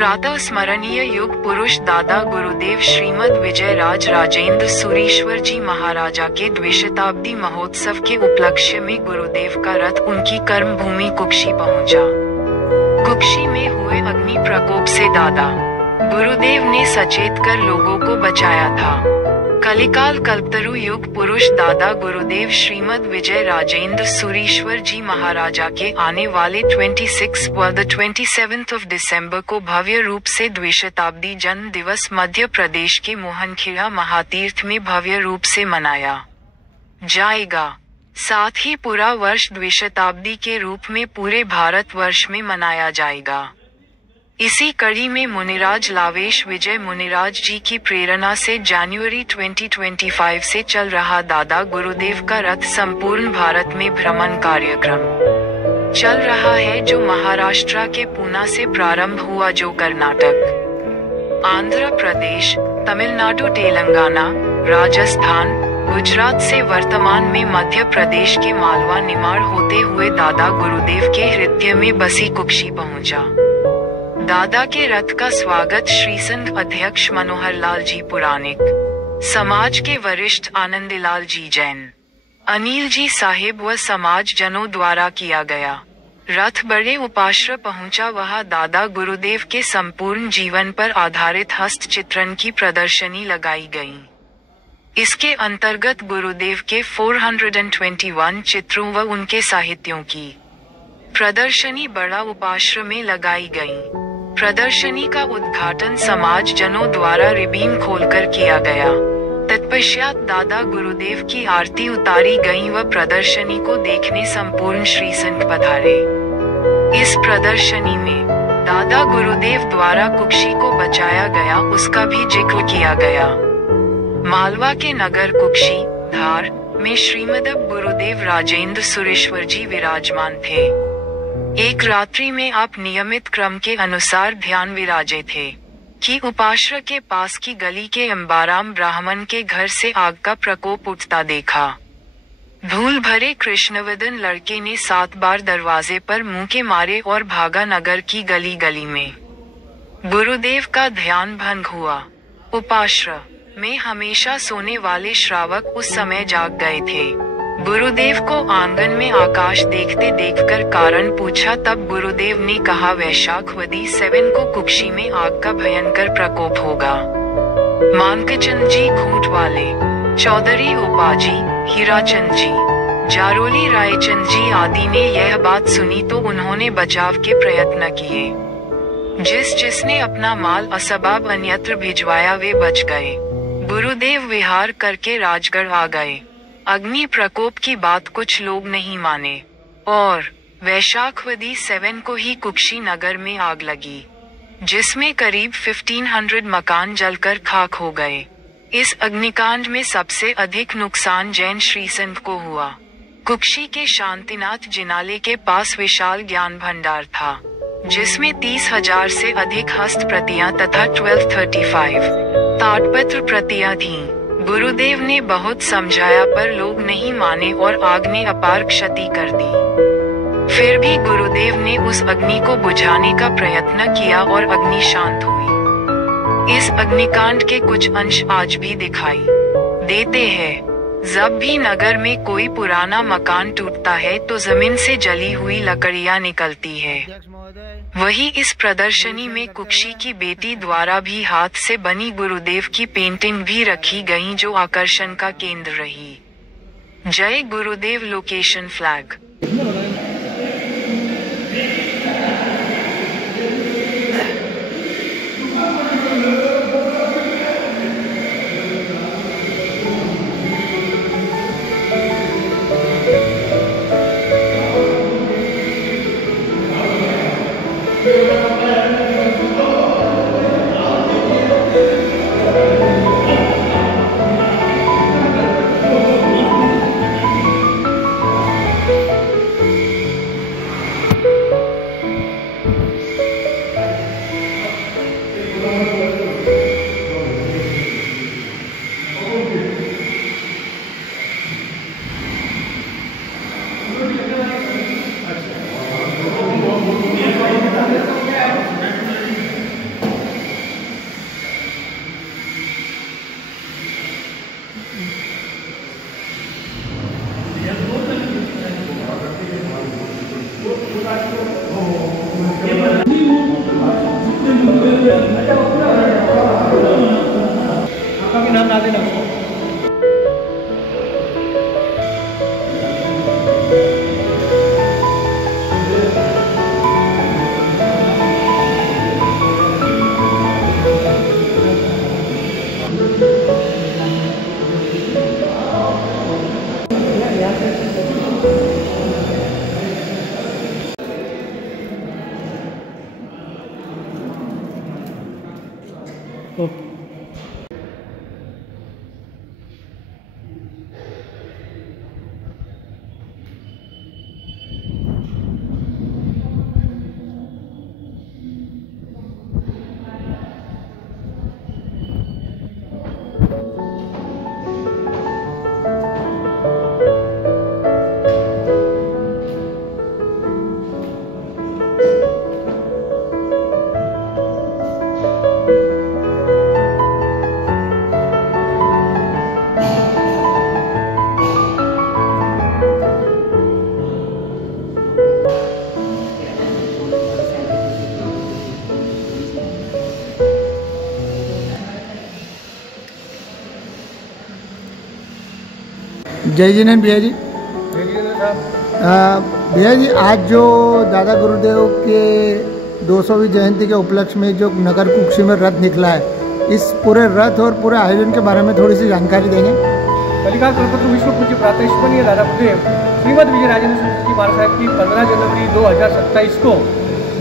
प्रातः स्मरणीय युग पुरुष दादा गुरुदेव श्रीमद विजयराज राजेंद्र सूरीश्वर जी महाराजा के द्विशताब्दी महोत्सव के उपलक्ष्य में गुरुदेव का रथ उनकी कर्म भूमि कुक्षी पहुंचा। कुक्षी में हुए अग्नि प्रकोप से दादा गुरुदेव ने सचेत कर लोगों को बचाया था। कलिकाल कल्पतरु युग पुरुष दादा गुरुदेव श्रीमद विजय राजेंद्र सूरीश्वर जी महाराजा के आने वाले 26 व 27 दिसंबर को भव्य रूप से द्विशताब्दी जन्म दिवस मध्य प्रदेश के मोहनखेड़ा महातीर्थ में भव्य रूप से मनाया जाएगा। साथ ही पूरा वर्ष द्विशताब्दी के रूप में पूरे भारत वर्ष में मनाया जाएगा। इसी कड़ी में मुनिराज लावेश विजय मुनिराज जी की प्रेरणा से जनवरी 2025 से चल रहा दादा गुरुदेव का रथ संपूर्ण भारत में भ्रमण कार्यक्रम चल रहा है, जो महाराष्ट्र के पूना से प्रारंभ हुआ, जो कर्नाटक, आंध्र प्रदेश, तमिलनाडु, तेलंगाना, राजस्थान, गुजरात से वर्तमान में मध्य प्रदेश के मालवा निमाड़ होते हुए दादा गुरुदेव के हृदय में बसी कुक्षी पहुंचा। दादा के रथ का स्वागत श्री संघ अध्यक्ष मनोहर लाल जी पुराणिक, समाज के वरिष्ठ आनंदलाल जी जैन, अनिल जी साहिब व समाज जनों द्वारा किया गया। रथ बड़े उपाश्र पहुंचा, वह दादा गुरुदेव के संपूर्ण जीवन पर आधारित हस्त चित्रण की प्रदर्शनी लगाई गई। इसके अंतर्गत गुरुदेव के 421 चित्रों व उनके साहित्यों की प्रदर्शनी बड़ा उपाश्र में लगाई गई। प्रदर्शनी का उद्घाटन समाज जनों द्वारा रिबीन खोलकर किया गया। तत्पश्चात दादा गुरुदेव की आरती उतारी गई व प्रदर्शनी को देखने संपूर्ण श्री संघ पधारे। इस प्रदर्शनी में दादा गुरुदेव द्वारा कुक्षी को बचाया गया, उसका भी जिक्र किया गया। मालवा के नगर कुक्षी धार में श्रीमद गुरुदेव राजेंद्र सूरीश्वर जी विराजमान थे। एक रात्रि में आप नियमित क्रम के अनुसार ध्यान विराजे थे कि उपाश्र के पास की गली के अंबाराम ब्राह्मण के घर से आग का प्रकोप उठता देखा। धूल भरे कृष्णवदन लड़के ने 7 बार दरवाजे पर मुंह के मारे और भागा नगर की गली गली में। गुरुदेव का ध्यान भंग हुआ। उपाश्र में हमेशा सोने वाले श्रावक उस समय जाग गए थे। गुरुदेव को आंगन में आकाश देखते देखकर कारण पूछा, तब गुरुदेव ने कहा, वैशाखवदी 7 को कुक्षी में आग का भयंकर प्रकोप होगा। मानकचंद जी खूंट वाले, चौधरी उपाजी, हीराचंद जी, जारोली रायचंद जी आदि ने यह बात सुनी तो उन्होंने बचाव के प्रयत्न किए। जिसने अपना माल असबाब अन्यत्र भिजवाया वे बच गए। गुरुदेव विहार करके राजगढ़ आ गए। अग्नि प्रकोप की बात कुछ लोग नहीं माने और वैशाखवदी 7 को ही कुक्षी नगर में आग लगी, जिसमें करीब 1500 मकान जलकर खाक हो गए। इस अग्निकांड में सबसे अधिक नुकसान जैन श्रीसंघ को हुआ। कुक्षी के शांतिनाथ जिनाले के पास विशाल ज्ञान भंडार था, जिसमें 30,000 से अधिक हस्त प्रतियां तथा 1235 ताड़पत्र प्रतियां थीं। गुरुदेव ने बहुत समझाया पर लोग नहीं माने और आग ने अपार क्षति कर दी। फिर भी गुरुदेव ने उस अग्नि को बुझाने का प्रयत्न किया और अग्नि शांत हुई। इस अग्निकांड के कुछ अंश आज भी दिखाई देते हैं। जब भी नगर में कोई पुराना मकान टूटता है तो जमीन से जली हुई लकड़ियां निकलती है। वही इस प्रदर्शनी में कुक्षी की बेटी द्वारा भी हाथ से बनी गुरुदेव की पेंटिंग भी रखी गई, जो आकर्षण का केंद्र रही। जय गुरुदेव। Location flag. जय जिनेंद्र भैया जी। जय जिनेंद्र साहब। भैया जी, आज जो दादा गुरुदेव के 200वीं जयंती के उपलक्ष्य में जो नगर कुक्षी में रथ निकला है, इस पूरे रथ और पूरे आयोजन के बारे में थोड़ी सी जानकारी देंगे। कलिकाल कल्पतरु विश्व पूज्य प्रातःस्मरणीय दादा गुरुदेव श्रीमद विजय राजेंद्र सूरी जी महाराज साहब की 15 जनवरी 2027 को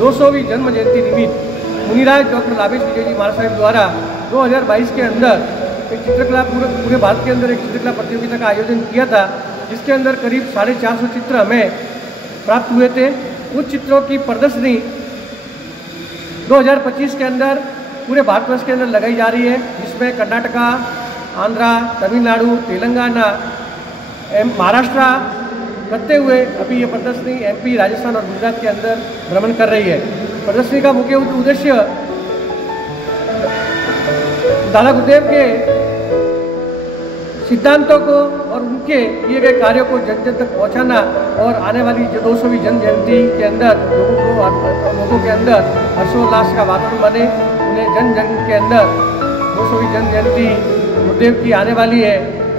200वीं जन्म जयंती निमित्त मुनिराज डॉक्टर लाभेश विजय जी महाराज साहब द्वारा 2022 के अंदर एक चित्रकला पूरे भारत के अंदर एक चित्रकला प्रतियोगिता का आयोजन किया था, जिसके अंदर करीब 450 चित्र हमें प्राप्त हुए थे। उस चित्रों की प्रदर्शनी 2025 के अंदर पूरे भारतवर्ष के अंदर लगाई जा रही है, जिसमें कर्नाटका, आंध्रा, तमिलनाडु, तेलंगाना, महाराष्ट्र करते हुए अभी ये प्रदर्शनी एमपी, राजस्थान और गुजरात के अंदर भ्रमण कर रही है। प्रदर्शनी का मुख्य उद्देश्य दादा गुरुदेव के सिद्धांतों को और उनके किए गए कार्यों को जन जन तक पहुंचाना और आने वाली 200वीं जन्म जयंती के अंदर लोगों के अंदर हर्षोल्लास का वातावरण बने। उन्हें जन जन के अंदर 200वीं जन्म जयंती गुरुदेव की आने वाली है,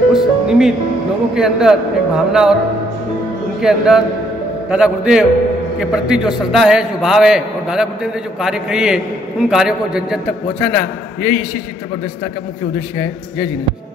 उस निमित्त लोगों के अंदर एक भावना और उनके अंदर दादा गुरुदेव के प्रति जो श्रद्धा है, जो भाव है और दादा गुरुदेव ने जो कार्य किए उन कार्यों को जन जन तक पहुँचाना, यही इसी चित्र प्रदर्शनी का मुख्य उद्देश्य है। जय जिनेंद्र।